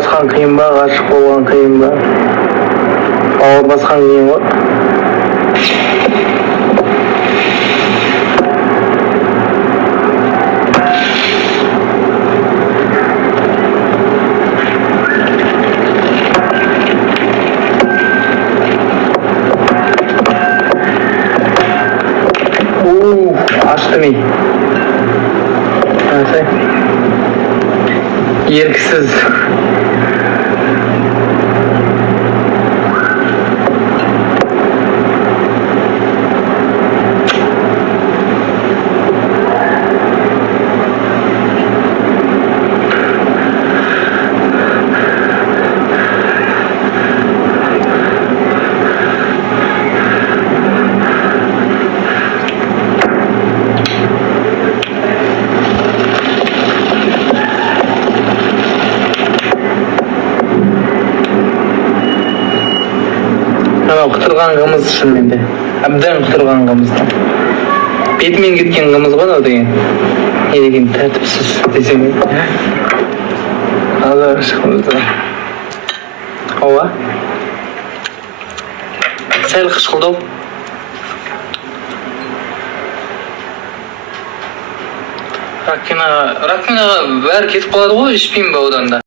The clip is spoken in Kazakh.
Басқан қиын ба, ғашық болған қиын ба? Бауыр басқан қиын ғой. Açtı mı? Nasıl? Yerksiz. Құтырған қымыз шынымен де. Әбден құтырған қымыздан. Бетімен кеткен қымыз ғой мынау деген. Не деген тәртіпсіз десең. Азар қымызды. Ауа. Сәл қышқылдау. Ракинаға бәрі кетіп қалады ғой, ішпеймін ба одан да.